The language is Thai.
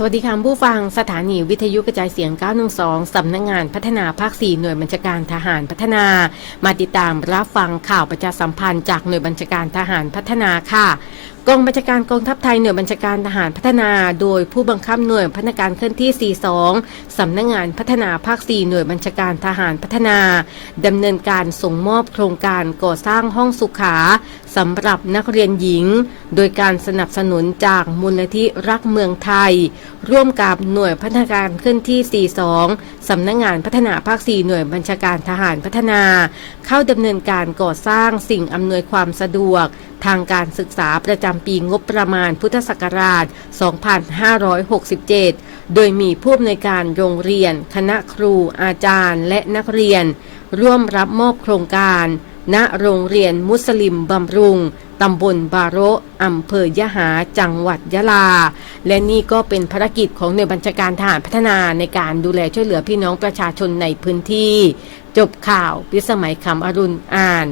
สวัสดีค่ะผู้ฟังสถานีวิทยุกระจายเสียง 912 สำนักงงานพัฒนาภาค 4 หน่วยบัญชาการทหารพัฒนา มาติดตามรับฟังข่าวประชาสัมพันธ์จากหน่วยบัญชาการทหารพัฒนาค่ะกองบัญชาการกองทัพไทยหน่วยบัญชาการทหารพัฒนา โดยผู้บังคับหน่วยพัฒนาการเคลื่อนที่ 42 สำนักงงานพัฒนาภาค 4 หน่วยบัญชาการทหารพัฒนา ดำเนินการส่งมอบโครงการก่อสร้างห้องสุขาสำหรับนักเรียนหญิง โดยการสนับสนุนจากมูลนิธิรักเมืองไทยร่วมกับหน่วยพัฒนาการเคลื่อนที่ 42 สำนักงงานพัฒนาภาค 4 หน่วยบัญชาการทหารพัฒนา เข้าดำเนินการก่อสร้างสิ่งอำนวยความสะดวก ทางการศึกษาประจำปีงบประมาณพุทธศักราช 2567 โดยมีผู้อำนวยการโรงเรียน คณะครูอาจารย์ และนักเรียน ร่วมรับมอบโครงการ ณโรงเรียนมุสลิมบำรุง ตำบลบาโรอำเภอยะหา จังหวัดยะลา และนี่ก็เป็นภารกิจของหน่วยบัญชาการทหารพัฒนาในการดูแลช่วยเหลือพี่น้องประชาชนในพื้นที่ จบข่าวพิสมัยคำอรุณอ่าน